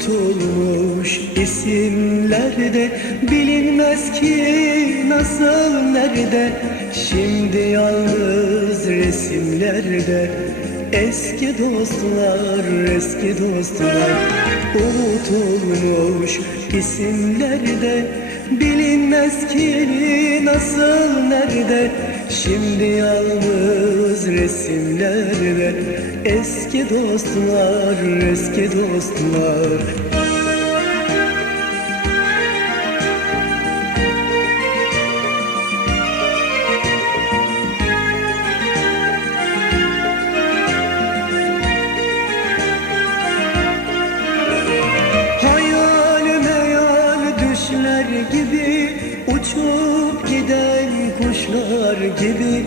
Unutulmuş isimlerde bilinmez ki nasıl nerede? Şimdi yalnız resimlerde eski dostlar eski dostlar Unutulmuş isimlerde bilinmez ki nasıl nerede? Şimdi yalnız resimlerde eski dostlar eski dostlar. Gibi Uçup giden kuşlar gibi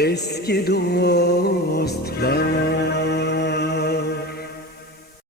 eski dostlar